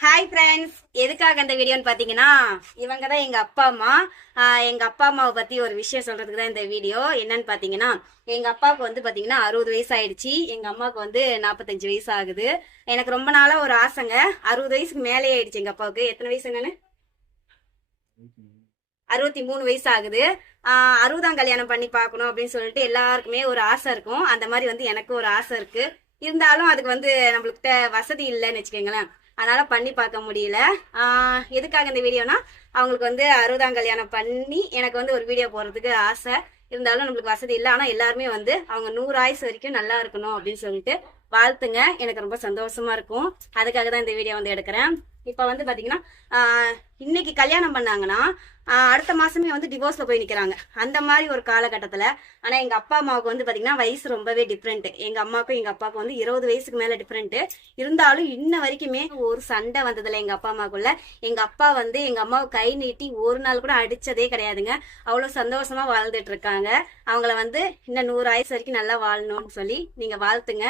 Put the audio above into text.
Hi friends, எதுக்காக இந்த வீடியோன்னு பார்த்தீங்கன்னா, இவங்க தான் எங்கள் அப்பா அம்மா. எங்கள் அப்பா அம்மாவை பற்றி ஒரு விஷயம் சொல்கிறதுக்கு தான் இந்த வீடியோ. என்னன்னு பார்த்தீங்கன்னா, எங்கள் அப்பாவுக்கு வந்து பார்த்தீங்கன்னா 60 வயசு ஆயிடுச்சு. எங்கள் அம்மாவுக்கு வந்து 45 வயசு ஆகுது. எனக்கு ரொம்ப நாளாக ஒரு ஆசைங்க. 60 வயசுக்கு மேலே ஆயிடுச்சு எங்கள் அப்பாவுக்கு. எத்தனை வயசுங்கன்னு? 63 வயசு ஆகுது. 60ஆம் கல்யாணம் பண்ணி பார்க்கணும் அப்படின்னு சொல்லிட்டு எல்லாருக்குமே ஒரு ஆசை இருக்கும். அந்த மாதிரி வந்து எனக்கு ஒரு ஆசை இருக்கு. இருந்தாலும் அதுக்கு வந்து நம்மள்கிட்ட வசதி இல்லைன்னு வச்சுக்கோங்களேன். அதனால பண்ணி பார்க்க முடியல. எதுக்காக இந்த வீடியோனா, அவங்களுக்கு வந்து 60ஆம் கல்யாணம் பண்ணி எனக்கு வந்து ஒரு வீடியோ போடுறதுக்கு ஆசை. இருந்தாலும் நம்மளுக்கு வசதி இல்லை. ஆனால் எல்லாருமே வந்து அவங்க 100 ஆயுசு வரைக்கும் நல்லா இருக்கணும் அப்படின்னு சொல்லிட்டு வாழ்த்துங்க. எனக்கு ரொம்ப சந்தோஷமா இருக்கும். அதுக்காக தான் இந்த வீடியோ வந்து எடுக்கிறேன். இப்போ வந்து பார்த்தீங்கன்னா, இன்னைக்கு கல்யாணம் பண்ணாங்கன்னா அடுத்த மாசமே வந்து டிவோர்ஸ்ல போய் நிக்கிறாங்க. அந்த மாதிரி ஒரு காலகட்டத்துல. ஆனா எங்க அப்பா அம்மாவுக்கு வந்து பாத்தீங்கன்னா வயசு ரொம்பவே டிஃப்ரெண்ட். எங்க அம்மாவுக்கும் எங்க அப்பாவுக்கும் வந்து 20 வயசுக்கு மேல டிஃப்ரெண்ட். இருந்தாலும் இன்ன வரைக்குமே ஒரு சண்டை வந்ததில்ல எங்க அப்பா அம்மாக்குள்ள. எங்க அப்பா வந்து எங்க அம்மாவை கை நீட்டி ஒரு நாள் கூட அடிச்சதே கிடையாதுங்க. அவ்வளவு சந்தோஷமா வாழ்ந்துட்டு இருக்காங்க. அவங்கள வந்து இன்னும் 100 ஆயுசு வரைக்கும் நல்லா வாழணும்னு சொல்லி நீங்க வாழ்த்துங்க.